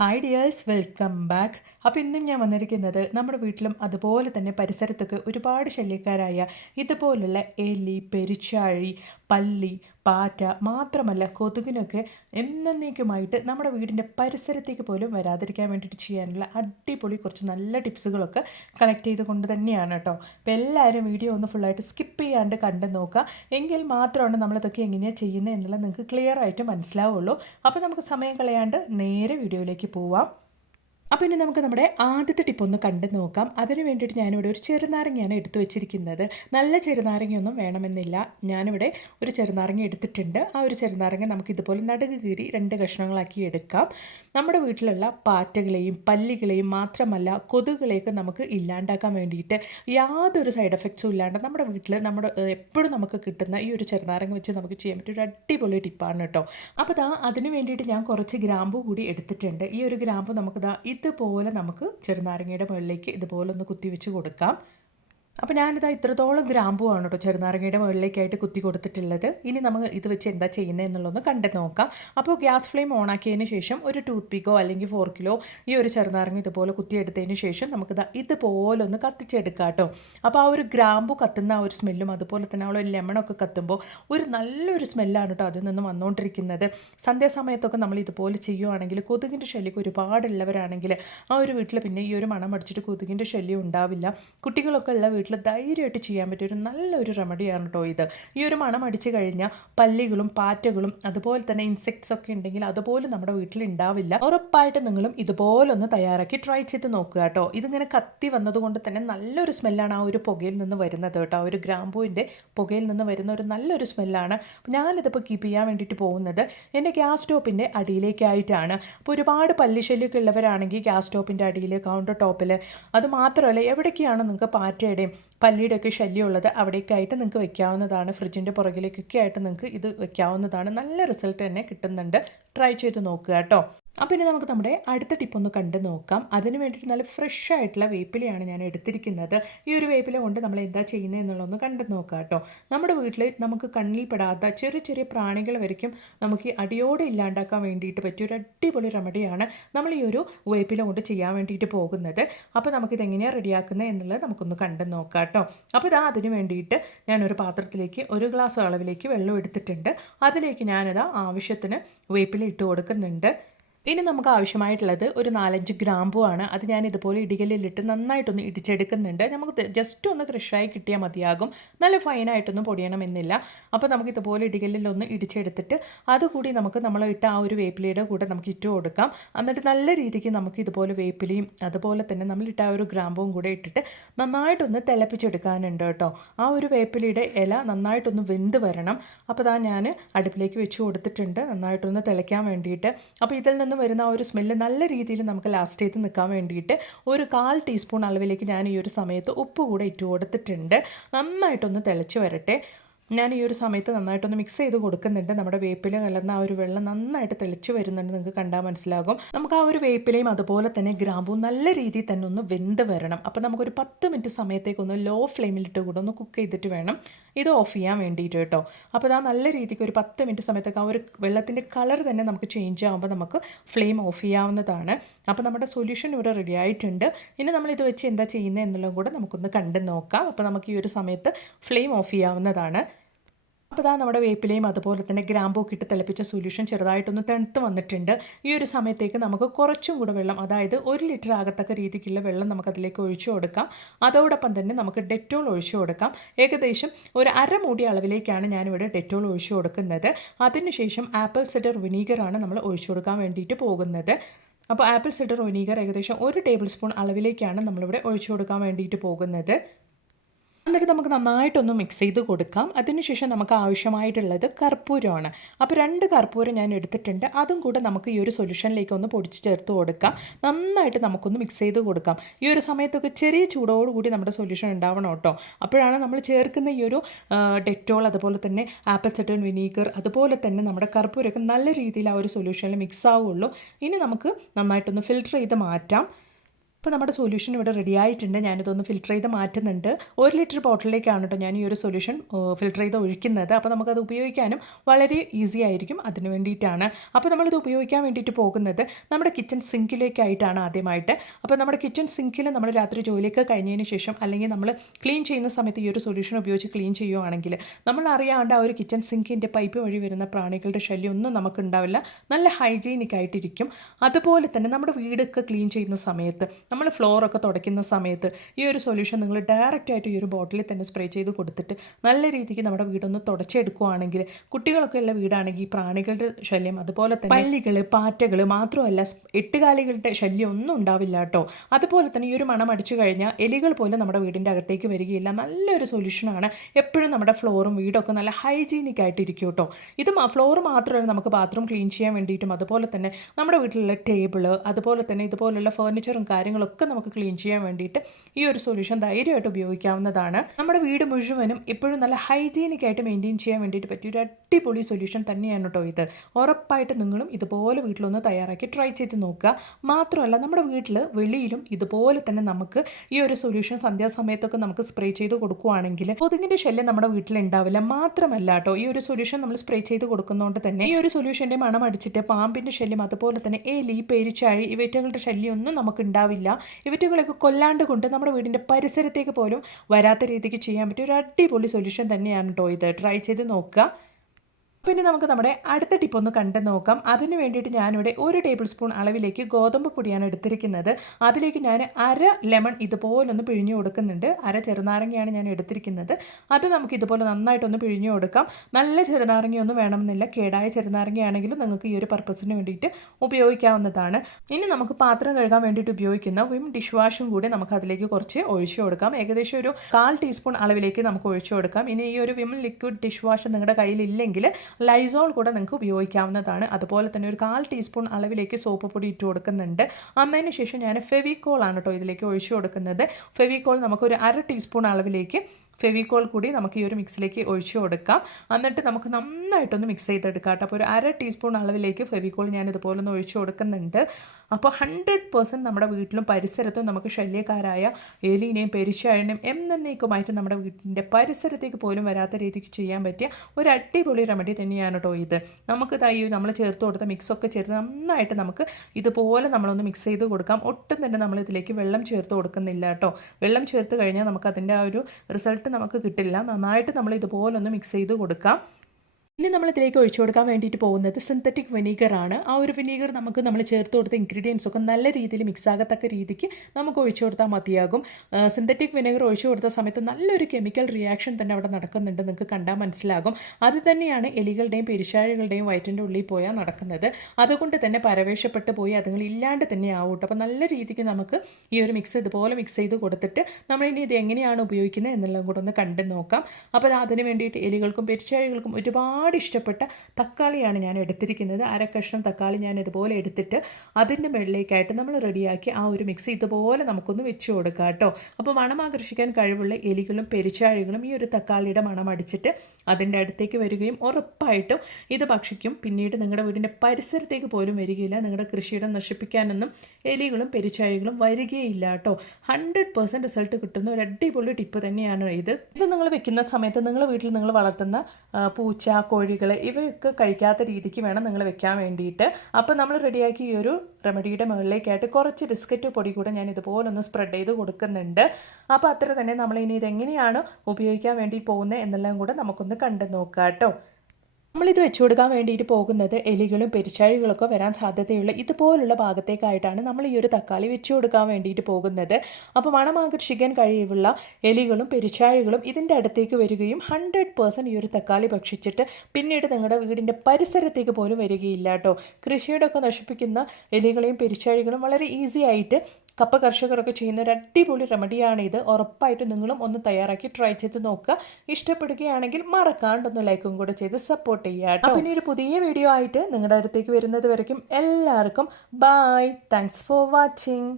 Hi dears welcome back അപ്പോൾ ഇന്നും ഞാൻ വന്നിരിക്കുന്നത് നമ്മുടെ വീട്ടിലും അതുപോലെ തന്നെ പരിസരത്തൊക്കെ ഒരുപാട് ശല്യക്കാരായ ഇതുപോലുള്ള എലി പെരിച്ചാഴി പല്ലി പാറ്റ മാത്രമല്ല കൊതുകിനൊക്കെ എന്നേക്കുമായിട്ട് നമ്മുടെ വീടിന്റെ പരിസരത്തേക്ക് പോലും വരാതിരിക്കാൻ വേണ്ടിയിട്ട് ചെയ്യാനുള്ള അടിപൊളി കുറച്ച് നല്ല ടിപ്സുകളൊക്കെ കളക്ട് ചെയ്തുകൊണ്ട് തന്നെയാണ് കേട്ടോ. അപ്പോൾ എല്ലാവരും വീഡിയോ ഒന്ന് ഫുള്ളായിട്ട് സ്കിപ്പ് ചെയ്യാണ്ട് കണ്ട് നോക്കുക. എങ്കിൽ മാത്രമാണ് നമ്മളിതൊക്കെ എങ്ങനെയാണ് ചെയ്യുന്നത് എന്നുള്ളത് നിങ്ങൾക്ക് ക്ലിയർ ആയിട്ട് മനസ്സിലാവുള്ളൂ. അപ്പോൾ നമുക്ക് സമയം കളയാണ്ട് നേരെ വീഡിയോയിലേക്ക് പോവാം. അപ്പോൾ ഇനി നമുക്ക് നമ്മുടെ ആദ്യത്തെ ടിപ്പ് ഒന്ന് കണ്ടു നോക്കാം. അതിന് വേണ്ടിയിട്ട് ഞാനിവിടെ ഒരു ചെറുനാരങ്ങയാണ് എടുത്തു വെച്ചിരിക്കുന്നത്. നല്ല ചെറുനാരങ്ങയൊന്നും വേണമെന്നില്ല. ഞാനിവിടെ ഒരു ചെറുനാരങ്ങ എടുത്തിട്ടുണ്ട്. ആ ഒരു ചെറുനാരങ്ങ നമുക്ക് ഇതുപോലെ നടുക് കീറി രണ്ട് കഷ്ണങ്ങളാക്കി എടുക്കാം. നമ്മുടെ വീട്ടിലുള്ള പാറ്റകളെയും പല്ലികളെയും മാത്രമല്ല കൊതുകുകളെയൊക്കെ നമുക്ക് ഇല്ലാണ്ടാക്കാൻ വേണ്ടിയിട്ട് യാതൊരു സൈഡ് എഫക്ട്സും ഇല്ലാണ്ട് നമ്മുടെ വീട്ടിൽ നമ്മുടെ എപ്പോഴും നമുക്ക് കിട്ടുന്ന ഈ ഒരു ചെറുനാരങ്ങ വെച്ച് നമുക്ക് ചെയ്യാൻ പറ്റിയ ഒരു അടിപൊളി ടിപ്പാണ് കേട്ടോ. അപ്പോൾ ദാ അതിന് വേണ്ടിയിട്ട് ഞാൻ കുറച്ച് ഗ്രാമ്പു കൂടി എടുത്തിട്ടുണ്ട്. ഈ ഒരു ഗ്രാമ്പു നമുക്ക് ദാ ഇതുപോലെ നമുക്ക് ചെറുനാരങ്ങയുടെ മുകളിലേക്ക് ഇതുപോലെ ഒന്ന് കുത്തിവെച്ച് കൊടുക്കാം. അപ്പോൾ ഞാനിതാ ഇത്രത്തോളം ഗ്രാമ്പുവാണ് കേട്ടോ ചെറുനാരങ്ങയുടെ മുകളിലേക്കായിട്ട് കുത്തി കൊടുത്തിട്ടുള്ളത്. ഇനി നമുക്ക് ഇത് വെച്ച് എന്താ ചെയ്യുന്നത് എന്നുള്ളതൊന്ന് കണ്ടു നോക്കാം. അപ്പോൾ ഗ്യാസ് ഫ്ലെയിം ഓണാക്കിയതിന് ശേഷം ഒരു ടൂത്ത് പിക്കോ അല്ലെങ്കിൽ ഫോർക്കിലോ ഈ ഒരു ചെറുനാരങ്ങ ഇതുപോലെ കുത്തിയെടുത്തതിന് ശേഷം നമുക്കിതാ ഇതുപോലെ ഒന്ന് കത്തിച്ചെടുക്കാം കേട്ടോ. അപ്പോൾ ആ ഒരു ഗ്രാമ്പു കത്തുന്ന ആ ഒരു സ്മെല്ലും അതുപോലെ തന്നെ ആ ഒരു ലെമണൊക്കെ കത്തുമ്പോൾ ഒരു നല്ലൊരു സ്മെല്ലാണ് കേട്ടോ അതിൽ നിന്ന് വന്നുകൊണ്ടിരിക്കുന്നത് സന്ധ്യാസമയത്തൊക്കെ നമ്മൾ ഇതുപോലെ ചെയ്യുവാണെങ്കിൽ കൊതുകിന്റെ ശല്യം ഒരുപാടുള്ളവരാണെങ്കിൽ ആ ഒരു വീട്ടിൽ പിന്നെ ഈ ഒരു മണം അടിച്ചിട്ട് കൊതുകിന്റെ ശല്യം ഉണ്ടാവില്ല. കുട്ടികളൊക്കെ ഉള്ള വീട്ടിൽ ധൈര്യമായിട്ട് ചെയ്യാൻ പറ്റിയ ഒരു നല്ലൊരു റെമഡിയാണ് കേട്ടോ ഇത്. ഈ ഒരു മണം അടിച്ചു കഴിഞ്ഞാൽ പല്ലികളും പാറ്റകളും അതുപോലെ തന്നെ ഇൻസെക്ട്സ് ഒക്കെ ഉണ്ടെങ്കിൽ അതുപോലെ നമ്മുടെ വീട്ടിൽ ഉണ്ടാവില്ല ഉറപ്പായിട്ട് നിങ്ങളും ഇതുപോലൊന്ന് തയ്യാറാക്കി ട്രൈ ചെയ്ത് നോക്കുക കേട്ടോ ഇതിങ്ങനെ കത്തി വന്നതുകൊണ്ട് തന്നെ നല്ലൊരു സ്മെല്ലാണ് ആ ഒരു പുകയിൽ നിന്ന് വരുന്നത് കേട്ടോ ഒരു ഗ്രാമ്പൂവിന്റെ പുകയിൽ നിന്ന് വരുന്ന ഒരു നല്ലൊരു സ്മെല്ലാണ് ഞാനിതിപ്പോൾ കീപ്പ് ചെയ്യാൻ വേണ്ടിയിട്ട് പോകുന്നത് എന്റെ ഗ്യാസ് സ്റ്റോപ്പിന്റെ അടിയിലേക്കായിട്ടാണ്. അപ്പോൾ ഒരുപാട് പല്ലിശല്യമൊക്കെ ഉള്ളവരാണെങ്കിൽ ഗ്യാസ് സ്റ്റോപ്പിന്റെ അടിയിൽ കൗണ്ടർ ടോപ്പിൽ അത് മാത്രമല്ല എവിടേക്കാണ് നിങ്ങൾക്ക് പാറ്റയുടെയും പല്ലിയുടെ ഒക്കെ ശല്യമുള്ളത് അവിടേക്കായിട്ട് നിങ്ങൾക്ക് വെക്കാവുന്നതാണ്. ഫ്രിഡ്ജിന്റെ പുറകിലേക്കൊക്കെ ആയിട്ട് നിങ്ങൾക്ക് ഇത് വെക്കാവുന്നതാണ്. നല്ല റിസൾട്ട് തന്നെ കിട്ടുന്നുണ്ട്. ട്രൈ ചെയ്ത് നോക്കുക കേട്ടോ. അപ്പോൾ ഇനി നമുക്ക് നമ്മുടെ അടുത്ത ടിപ്പ് ഒന്ന് കണ്ടു നോക്കാം. അതിന് വേണ്ടിയിട്ട് നല്ല ഫ്രഷ് ആയിട്ടുള്ള വേപ്പിലയാണ് ഞാൻ എടുത്തിരിക്കുന്നത്. ഈ ഒരു വേപ്പില കൊണ്ട് നമ്മൾ എന്താ ചെയ്യുന്നത് എന്നുള്ളതൊന്ന് കണ്ടു നോക്കാം കേട്ടോ. നമ്മുടെ വീട്ടിൽ നമുക്ക് കണ്ണിൽ പെടാത്ത ചെറിയ ചെറിയ പ്രാണികൾ വരയ്ക്കും. നമുക്ക് ഈ അടിയോടെ ഇല്ലാണ്ടാക്കാൻ വേണ്ടിയിട്ട് പറ്റിയ ഒരു അടിപൊളി റെമഡിയാണ് നമ്മൾ ഈ ഒരു വേപ്പില കൊണ്ട് ചെയ്യാൻ വേണ്ടിയിട്ട് പോകുന്നത്. അപ്പോൾ നമുക്കിത് എങ്ങനെയാണ് റെഡിയാക്കുന്നത് എന്നുള്ളത് നമുക്കൊന്ന് കണ്ടു നോക്കാം കേട്ടോ. അപ്പോൾ ഇതാ അതിന് വേണ്ടിയിട്ട് ഞാനൊരു പാത്രത്തിലേക്ക് ഒരു ഗ്ലാസ് അളവിലേക്ക് വെള്ളം എടുത്തിട്ടുണ്ട്. അതിലേക്ക് ഞാനിതാ ആവശ്യത്തിന് വേപ്പില ഇട്ട് കൊടുക്കുന്നുണ്ട്. ഇനി നമുക്ക് ആവശ്യമായിട്ടുള്ളത് ഒരു നാലഞ്ച് ഗ്രാമ്പു ആണ്. അത് ഞാൻ ഇതുപോലെ ഇടികല്ലിലിട്ട് നന്നായിട്ടൊന്ന് ഇടിച്ചെടുക്കുന്നുണ്ട്. നമുക്ക് ജസ്റ്റ് ഒന്ന് ക്രഷായി കിട്ടിയാൽ മതിയാകും. നല്ല ഫൈനായിട്ടൊന്നും പൊടിയണമെന്നില്ല. അപ്പോൾ നമുക്ക് ഇതുപോലെ ഇടികല്ലിലൊന്ന് ഇടിച്ചെടുത്തിട്ട് അതുകൂടി നമുക്ക് നമ്മൾ ഇട്ട ആ ഒരു വേപ്പിലയുടെ കൂടെ നമുക്ക് ഇട്ട് കൊടുക്കാം. എന്നിട്ട് നല്ല രീതിക്ക് നമുക്ക് ഇതുപോലെ വേപ്പിലയും അതുപോലെ തന്നെ നമ്മൾ ഇട്ട ആ ഒരു ഗ്രാമ്പും കൂടെ ഇട്ടിട്ട് നന്നായിട്ടൊന്ന് തിളപ്പിച്ചെടുക്കാനുണ്ട് കേട്ടോ. ആ ഒരു വേപ്പിലയുടെ ഇല നന്നായിട്ടൊന്ന് വെന്ത് വരണം. അപ്പോൾ ഞാൻ അടുപ്പിലേക്ക് വെച്ച് കൊടുത്തിട്ടുണ്ട്. നന്നായിട്ടൊന്ന് തിളയ്ക്കാൻ വേണ്ടിയിട്ട്. അപ്പോൾ ഇതിൽ നിന്ന് വരുന്ന ആ ഒരു സ്മെല്ല് നല്ല രീതിയിൽ നമുക്ക് ലാസ്റ്റ് ചെയ്ത് നിൽക്കാൻ വേണ്ടിയിട്ട് ഒരു കാൽ ടീസ്പൂൺ അളവിലേക്ക് ഞാൻ ഈ ഒരു സമയത്ത് ഉപ്പ് കൂടെ ഇട്ട് കൊടുത്തിട്ടുണ്ട്. നന്നായിട്ടൊന്ന് തിളച്ച് വരട്ടെ. ഞാൻ ഈ ഒരു സമയത്ത് നന്നായിട്ടൊന്ന് മിക്സ് ചെയ്ത് കൊടുക്കുന്നുണ്ട്. നമ്മുടെ വേപ്പില കലർന്ന ആ ഒരു വെള്ളം നന്നായിട്ട് തെളിച്ച് വരുന്നുണ്ട്. നിങ്ങൾക്ക് കണ്ടാൽ മനസ്സിലാകും. നമുക്ക് ആ ഒരു വേപ്പിലയും അതുപോലെ തന്നെ ഗ്രാമ്പും നല്ല രീതിയിൽ തന്നെ ഒന്ന് വെന്ത് വരണം. അപ്പോൾ നമുക്കൊരു പത്ത് മിനിറ്റ് സമയത്തേക്കൊന്ന് ലോ ഫ്ലെയിമിലിട്ട് കൂടെ ഒന്ന് കുക്ക് ചെയ്തിട്ട് വേണം. ഇത് ഓഫ് ചെയ്യാൻ വേണ്ടിയിട്ട് കേട്ടോ. അപ്പോൾ ആ നല്ല രീതിക്ക് ഒരു പത്ത് മിനിറ്റ് സമയത്തൊക്കെ ആ ഒരു വെള്ളത്തിന്റെ കളർ തന്നെ നമുക്ക് ചേഞ്ച് ആകുമ്പോൾ നമുക്ക് ഫ്ലെയിം ഓഫ് ചെയ്യാവുന്നതാണ്. അപ്പോൾ നമ്മുടെ സൊല്യൂഷൻ ഇവിടെ റെഡി ആയിട്ടുണ്ട്. ഇനി നമ്മളിത് വെച്ച് എന്താ ചെയ്യുന്നത് എന്നുള്ളതും കൂടെ നമുക്കൊന്ന് കണ്ട് നോക്കാം. അപ്പോൾ നമുക്ക് ഈ ഒരു സമയത്ത് ഫ്ലെയിം ഓഫ് ചെയ്യാവുന്നതാണ്. അപ്പോൾ ഇതാ നമ്മുടെ വേപ്പിലയും അതുപോലെ തന്നെ ഗ്രാമ്പൊക്കെ ഇട്ട് തിളപ്പിച്ച സൊല്യൂഷൻ ചെറുതായിട്ടൊന്ന് തണുത്ത് വന്നിട്ടുണ്ട്. ഈ ഒരു സമയത്തേക്ക് നമുക്ക് കുറച്ചും കൂടെ വെള്ളം അതായത് ഒരു ലിറ്റർ ആകത്തക്ക രീതിക്കുള്ള വെള്ളം നമുക്ക് അതിലേക്ക് ഒഴിച്ചു കൊടുക്കാം. അതോടൊപ്പം തന്നെ നമുക്ക് ഡെറ്റോൾ ഒഴിച്ചു കൊടുക്കാം. ഏകദേശം ഒരു അരമൂടി അളവിലേക്കാണ് ഞാനിവിടെ ഡെറ്റോൾ ഒഴിച്ചു കൊടുക്കുന്നത്. അതിനുശേഷം ആപ്പിൾ സിഡർ വിനീഗറാണ് നമ്മൾ ഒഴിച്ചു കൊടുക്കാൻ വേണ്ടിയിട്ട് പോകുന്നത്. അപ്പോൾ ആപ്പിൾ സിഡർ വിനീഗർ ഏകദേശം ഒരു ടേബിൾ സ്പൂൺ അളവിലേക്കാണ് നമ്മളിവിടെ ഒഴിച്ചു കൊടുക്കാൻ വേണ്ടിയിട്ട് പോകുന്നത്. എന്നിട്ട് നമുക്ക് നന്നായിട്ടൊന്ന് മിക്സ് ചെയ്ത് കൊടുക്കാം. അതിനുശേഷം നമുക്ക് ആവശ്യമായിട്ടുള്ളത് കർപ്പൂരമാണ്. അപ്പോൾ രണ്ട് കർപ്പൂരം ഞാൻ എടുത്തിട്ടുണ്ട്. അതും കൂടെ നമുക്ക് ഈ ഒരു സൊല്യൂഷനിലേക്ക് ഒന്ന് പൊടിച്ച് ചേർത്ത് കൊടുക്കാം. നന്നായിട്ട് നമുക്കൊന്ന് മിക്സ് ചെയ്ത് കൊടുക്കാം. ഈ ഒരു സമയത്തൊക്കെ ചെറിയ ചൂടോടുകൂടി നമ്മുടെ സൊല്യൂഷൻ ഉണ്ടാവണം കേട്ടോ. അപ്പോഴാണ് നമ്മൾ ചേർക്കുന്ന ഈ ഒരു ഡെറ്റോൾ അതുപോലെ തന്നെ ആപ്പിൾ സെറ്റോൺ വിനീഗർ അതുപോലെ തന്നെ നമ്മുടെ കർപ്പൂരമൊക്കെ നല്ല രീതിയിൽ ആ ഒരു സൊല്യൂഷനിൽ മിക്സ് ആവുള്ളൂ. ഇനി നമുക്ക് നന്നായിട്ടൊന്ന് ഫിൽറ്റർ ചെയ്ത് മാറ്റാം. അപ്പോൾ നമ്മുടെ സൊല്യൂഷൻ ഇവിടെ റെഡി ആയിട്ടുണ്ട്. ഞാനിതൊന്ന് ഫിൽറ്റർ ചെയ്ത് മാറ്റുന്നുണ്ട്. ഒരു ലിറ്റർ ബോട്ടിലേക്കാണ് കേട്ടോ ഞാൻ ഈ ഒരു സൊല്യൂഷൻ ഫിൽറ്റർ ചെയ്ത് ഒഴിക്കുന്നത്. അപ്പോൾ നമുക്കത് ഉപയോഗിക്കാനും വളരെ ഈസി ആയിരിക്കും അതിന് വേണ്ടിയിട്ടാണ്. അപ്പോൾ നമ്മളിത് ഉപയോഗിക്കാൻ വേണ്ടിയിട്ട് പോകുന്നത് നമ്മുടെ കിച്ചൺ സിങ്കിലേക്കായിട്ടാണ് ആദ്യമായിട്ട്. അപ്പോൾ നമ്മുടെ കിച്ചൺ സിങ്കിൽ നമ്മൾ രാത്രി ജോലിയൊക്കെ കഴിഞ്ഞതിന് ശേഷം അല്ലെങ്കിൽ നമ്മൾ ക്ലീൻ ചെയ്യുന്ന സമയത്ത് ഈ ഒരു സൊല്യൂഷൻ ഉപയോഗിച്ച് ക്ലീൻ ചെയ്യുവാണെങ്കിൽ നമ്മൾ അറിയാണ്ട് ആ ഒരു കിച്ചൺ സിങ്കിന്റെ പൈപ്പ് വഴി വരുന്ന പ്രാണികളുടെ ശല്യം ഒന്നും നമുക്ക് ഉണ്ടാവില്ല. നല്ല ഹൈജീനിക് ആയിട്ടിരിക്കും. അതുപോലെ തന്നെ നമ്മുടെ വീടൊക്കെ ക്ലീൻ ചെയ്യുന്ന സമയത്ത് നമ്മൾ ഫ്ലോറൊക്കെ തുടയ്ക്കുന്ന സമയത്ത് ഈ ഒരു സൊല്യൂഷൻ നിങ്ങൾ ഡയറക്റ്റ് ആയിട്ട് ഈ ഒരു ബോട്ടിലിൽ തന്നെ സ്പ്രേ ചെയ്ത് കൊടുത്തിട്ട് നല്ല രീതിക്ക് നമ്മുടെ വീടൊന്ന് തുടച്ചെടുക്കുകയാണെങ്കിൽ കുട്ടികളൊക്കെ ഉള്ള വീടാണെങ്കിൽ പ്രാണികളുടെ ശല്യം അതുപോലെ തന്നെ പല്ലികൾ പാറ്റകൾ മാത്രമല്ല എട്ടുകാലികളുടെ ശല്യം ഒന്നും ഉണ്ടാവില്ല കേട്ടോ. അതുപോലെ തന്നെ ഈ ഒരു മണം അടിച്ചു കഴിഞ്ഞാൽ എലികൾ പോലും നമ്മുടെ വീടിന്റെ അകത്തേക്ക് വരികയില്ല. നല്ലൊരു സൊല്യൂഷനാണ് എപ്പോഴും നമ്മുടെ ഫ്ലോറും വീടൊക്കെ നല്ല ഹൈജീനിക് ആയിട്ട് ഇരിക്കും കേട്ടോ. ഇത് ഫ്ലോർ മാത്രമല്ല നമുക്ക് ബാത്റൂം ക്ലീൻ ചെയ്യാൻ വേണ്ടിയിട്ടും അതുപോലെ തന്നെ നമ്മുടെ വീട്ടിലുള്ള ടേബിൾ അതുപോലെ തന്നെ ഇതുപോലുള്ള ഫർണിച്ചറും കാര്യങ്ങളൊക്കെ നമുക്ക് ക്ലീൻ ചെയ്യാൻ വേണ്ടിയിട്ട് ഈ ഒരു സൊല്യൂഷൻ ധൈര്യമായിട്ട് ഉപയോഗിക്കാവുന്നതാണ്. നമ്മുടെ വീട് മുഴുവനും എപ്പോഴും നല്ല ഹൈജീനിക് ആയിട്ട് മെയിന്റെയിൻ ചെയ്യാൻ വേണ്ടിയിട്ട് പറ്റിയ ഒരു അടിപൊളി സൊല്യൂഷൻ തന്നെയാണ് കേട്ടോ ഇത്. ഉറപ്പായിട്ട് നിങ്ങളും ഇതുപോലെ വീട്ടിലൊന്ന് തയ്യാറാക്കി ട്രൈ ചെയ്ത് നോക്കുക. മാത്രമല്ല നമ്മുടെ വീട്ടിൽ വെളിയിലും ഇതുപോലെ തന്നെ നമുക്ക് ഈ ഒരു സൊല്യൂഷൻ സന്ധ്യാസമയത്തൊക്കെ നമുക്ക് സ്പ്രേ ചെയ്ത് കൊടുക്കുകയാണെങ്കിൽ കൊതുകിന്റെ ശല്യം നമ്മുടെ വീട്ടിൽ ഉണ്ടാവില്ല മാത്രമല്ല കേട്ടോ ഈ ഒരു സൊല്യൂഷൻ നമ്മൾ സ്പ്രേ ചെയ്ത് കൊടുക്കുന്നതുകൊണ്ട് തന്നെ ഈ ഒരു സൊല്യൂഷന്റെ മണം അടിച്ചിട്ട് പാമ്പിന്റെ ശല്യം അതുപോലെ തന്നെ എലി പേരിച്ചാഴി ഇവറ്റകളുടെ ശല്യം ഒന്നും നമുക്ക് ഉണ്ടാവില്ല. ഇവറ്റുകളൊക്കെ കൊല്ലാണ്ട് കൊണ്ട് നമ്മുടെ വീടിന്റെ പരിസരത്തേക്ക് പോലും വരാത്ത രീതിക്ക് ചെയ്യാൻ പറ്റിയ ഒരു അടിപൊളി സൊല്യൂഷൻ തന്നെയാണ് കേട്ടോ ഇത്. ട്രൈ ചെയ്ത് നോക്കുക. പിന്നെ നമുക്ക് നമ്മുടെ അടുത്ത ടിപ്പ് ഒന്ന് കണ്ടു നോക്കാം. അതിന് വേണ്ടിയിട്ട് ഞാനിവിടെ ഒരു ടേബിൾ സ്പൂൺ അളവിലേക്ക് ഗോതമ്പ് പൊടിയാണ് എടുത്തിരിക്കുന്നത്. അതിലേക്ക് ഞാൻ അര ലെമൺ ഇതുപോലൊന്ന് പിഴിഞ്ഞു കൊടുക്കുന്നുണ്ട്. അര ചെറുനാരങ്ങയാണ് ഞാൻ എടുത്തിരിക്കുന്നത്. അത് നമുക്ക് ഇതുപോലെ നന്നായിട്ടൊന്ന് പിഴിഞ്ഞു കൊടുക്കാം. നല്ല ചെറുനാരങ്ങയൊന്നും വേണമെന്നില്ല. കേടായ ചെറുനാരങ്ങയാണെങ്കിലും നിങ്ങൾക്ക് ഈ ഒരു പർപ്പസിന് വേണ്ടിയിട്ട് ഉപയോഗിക്കാവുന്നതാണ്. ഇനി നമുക്ക് പാത്രം കഴുകാൻ വേണ്ടിയിട്ട് ഉപയോഗിക്കുന്ന വിം ഡിഷ് വാഷും കൂടി നമുക്ക് അതിലേക്ക് കുറച്ച് ഒഴിച്ചു കൊടുക്കാം. ഏകദേശം ഒരു കാൽ ടീസ്പൂൺ അളവിലേക്ക് നമുക്ക് ഒഴിച്ചു കൊടുക്കാം. ഇനി ഈ ഒരു വിം ലിക്വിഡ് ഡിഷ് വാഷ് നിങ്ങളുടെ കയ്യിലില്ലെങ്കിൽ ലൈസോൾ കൂടെ നിങ്ങൾക്ക് ഉപയോഗിക്കാവുന്നതാണ്. അതുപോലെ തന്നെ ഒരു കാൽ ടീസ്പൂൺ അളവിലേക്ക് സോപ്പ് പൊടി ഇട്ട് കൊടുക്കുന്നുണ്ട്. അമ്മേന് ശേഷം ഞാൻ ഫെവിക്കോൾ ആണ് കേട്ടോ ഇതിലേക്ക് ഒഴിച്ചു കൊടുക്കുന്നത്. ഫെവിക്കോൾ നമുക്കൊരു അര ടീസ്പൂൺ അളവിലേക്ക് ഫെവിക്കോൾ കൂടി നമുക്ക് ഈ ഒരു മിക്സിലേക്ക് ഒഴിച്ചു കൊടുക്കാം. എന്നിട്ട് നമുക്ക് നന്നായിട്ടൊന്ന് മിക്സ് ചെയ്തെടുക്കാം കേട്ടോ. അപ്പോൾ ഒരു അര ടീസ്പൂൺ അളവിലേക്ക് ഫെവിക്കോൾ ഞാൻ ഇതുപോലെ ഒന്ന് ഒഴിച്ചു കൊടുക്കുന്നുണ്ട്. അപ്പോൾ ഹൺഡ്രഡ് പേഴ്സന്റ് നമ്മുടെ വീട്ടിലും പരിസരത്തും നമുക്ക് ശല്യക്കാരായ എലിനെയും പെരിച്ചാഴിനെയും എന്നേക്കുമായിട്ട് നമ്മുടെ വീട്ടിന്റെ പരിസരത്തേക്ക് പോലും വരാത്ത രീതിക്ക് ചെയ്യാൻ പറ്റിയ ഒരു അടിപൊളി റെമഡി തന്നെയാണ് കേട്ടോ ഇത്. നമുക്ക് തൈ നമ്മൾ ചേർത്ത് കൊടുത്ത മിക്സൊക്കെ ചേർത്ത് നന്നായിട്ട് നമുക്ക് ഇതുപോലെ നമ്മളൊന്ന് മിക്സ് ചെയ്ത് കൊടുക്കാം. ഒട്ടും തന്നെ നമ്മൾ ഇതിലേക്ക് വെള്ളം ചേർത്ത് കൊടുക്കുന്നില്ല കേട്ടോ. വെള്ളം ചേർത്ത് കഴിഞ്ഞാൽ നമുക്ക് അതിന്റെ ആ ഒരു റിസൾട്ട് നമുക്ക് കിട്ടില്ല. നന്നായിട്ട് നമ്മൾ ഇതുപോലൊന്ന് മിക്സ് ചെയ്ത് കൊടുക്കാം. ഇനി നമ്മൾ ഇതിലേക്ക് ഒഴിച്ചു കൊടുക്കാൻ വേണ്ടിയിട്ട് പോകുന്നത് സിന്തറ്റിക് വിനീഗർ ആണ്. ആ ഒരു വിനീഗർ നമുക്ക് നമ്മൾ ചേർത്ത് കൊടുത്ത ഇൻഗ്രീഡിയൻസ് ഒക്കെ നല്ല രീതിയിൽ മിക്സ് ആകത്തക്ക രീതിക്ക് നമുക്ക് ഒഴിച്ചു കൊടുത്താൽ മതിയാകും. സിന്തറ്റിക് വിനീഗർ ഒഴിച്ചു കൊടുത്ത സമയത്ത് നല്ലൊരു കെമിക്കൽ റിയാക്ഷൻ തന്നെ അവിടെ നടക്കുന്നുണ്ട്. നിങ്ങൾക്ക് കണ്ടാൽ മനസ്സിലാകും. അത് തന്നെയാണ് എലികളുടെയും പെരിശാഴികളുടെയും വയറ്റിന്റെ ഉള്ളിൽ പോയാൽ നടക്കുന്നത്. അതുകൊണ്ട് തന്നെ പരവേശപ്പെട്ട് പോയി അതുങ്ങൾ ഇല്ലാണ്ട് തന്നെ ആവട്ടെ അപ്പോൾ നല്ല രീതിക്ക് നമുക്ക് ഈ ഒരു മിക്സ് ഇതുപോലെ മിക്സ് ചെയ്ത് കൊടുത്തിട്ട് നമ്മൾ ഇനി ഇത് എങ്ങനെയാണ് ഉപയോഗിക്കുന്നത് എന്നെല്ലാം കൂടെ ഒന്ന് കണ്ടു നോക്കാം. അപ്പോൾ അതിന് വേണ്ടിയിട്ട് എലികൾക്കും പെരിച്ചാഴികൾക്കും ഒരുപാട് ഒരുപാട് ഇഷ്ടപ്പെട്ട തക്കാളിയാണ് ഞാൻ എടുത്തിരിക്കുന്നത്. അര കഷ്ണം തക്കാളി ഞാൻ ഇതുപോലെ എടുത്തിട്ട് അതിന്റെ മുകളിലേക്കായിട്ട് നമ്മൾ റെഡിയാക്കി ആ ഒരു മിക്സ് ഇതുപോലെ നമുക്കൊന്ന് വെച്ച് കൊടുക്കാം കേട്ടോ. അപ്പോൾ മണം ആകർഷിക്കാൻ കഴിവുള്ള എലികളും പെരിച്ചാഴികളും ഈ ഒരു തക്കാളിയുടെ മണം അടിച്ചിട്ട് അതിന്റെ അടുത്തേക്ക് വരികയും ഉറപ്പായിട്ടും ഇത് ഭക്ഷിക്കും. പിന്നീട് നിങ്ങളുടെ വീടിന്റെ പരിസരത്തേക്ക് പോലും വരികയില്ല. നിങ്ങളുടെ കൃഷിയിടം നശിപ്പിക്കാനൊന്നും എലികളും പെരിച്ചാഴികളും വരികയില്ല കേട്ടോ. ഹൺഡ്രഡ് പെർസെന്റ് റിസൾട്ട് കിട്ടുന്ന ഒരു അടിപൊളി ടിപ്പ് തന്നെയാണ് ഇത്. ഇത് നിങ്ങൾ വെക്കുന്ന സമയത്ത് നിങ്ങളുടെ വീട്ടിൽ നിങ്ങൾ വളർത്തുന്ന പൂച്ച കോഴികൾ ഇവയൊക്കെ കഴിക്കാത്ത രീതിക്ക് വേണം നിങ്ങൾ വെക്കാൻ വേണ്ടിയിട്ട്. അപ്പോൾ നമ്മൾ റെഡിയാക്കി ഈ ഒരു റെമഡിയുടെ മുകളിലേക്കായിട്ട് കുറച്ച് ബിസ്ക്കറ്റ് പൊടി കൂടെ ഞാൻ ഇതുപോലൊന്ന് സ്പ്രെഡ് ചെയ്ത് കൊടുക്കുന്നുണ്ട്. അപ്പോൾ അത്ര തന്നെ നമ്മൾ ഇനി ഇതെങ്ങനെയാണ് ഉപയോഗിക്കാൻ വേണ്ടി പോകുന്നത് എന്നെല്ലാം കൂടെ നമുക്കൊന്ന് കണ്ടു നോക്കാം കേട്ടോ നമ്മളിത് വെച്ചു കൊടുക്കാൻ വേണ്ടിയിട്ട് പോകുന്നത് എലികളും പെരിച്ചാഴികളൊക്കെ വരാൻ സാധ്യതയുള്ള ഇതുപോലുള്ള ഭാഗത്തേക്കായിട്ടാണ് നമ്മൾ ഈ ഒരു തക്കാളി വെച്ചു കൊടുക്കാൻ വേണ്ടിയിട്ട് പോകുന്നത്. അപ്പോൾ മണം ആകർഷിക്കാൻ കഴിവുള്ള എലികളും പെരിച്ചാഴികളും ഇതിന്റെ അടുത്തേക്ക് വരികയും ഹൺഡ്രഡ് പേഴ്സന്റ് ഈ ഒരു തക്കാളി ഭക്ഷിച്ചിട്ട് പിന്നീട് നിങ്ങളുടെ വീടിന്റെ പരിസരത്തേക്ക് പോലും വരികയില്ല കേട്ടോ. കൃഷിയുടെ ഒക്കെ നശിപ്പിക്കുന്ന എലികളെയും പെരിച്ചാഴികളും വളരെ ഈസി ആയിട്ട് കപ്പ കർഷകരൊക്കെ ചെയ്യുന്ന ഒരു അടിപൊളി റെമഡിയാണ് ഇത് ഉറപ്പായിട്ടും നിങ്ങളും ഒന്ന് തയ്യാറാക്കി ട്രൈ ചെയ്ത് നോക്കുക. ഇഷ്ടപ്പെടുകയാണെങ്കിൽ മറക്കാണ്ടൊന്ന് ലൈക്കും കൂടെ ചെയ്ത് സപ്പോർട്ട് ചെയ്യുക കേട്ടോ. പിന്നെ ഒരു പുതിയ വീഡിയോ ആയിട്ട് നിങ്ങളുടെ അടുത്തേക്ക് വരുന്നത് വരയ്ക്കും. എല്ലാവർക്കും ബായ് താങ്ക്സ് ഫോർ വാച്ചിങ്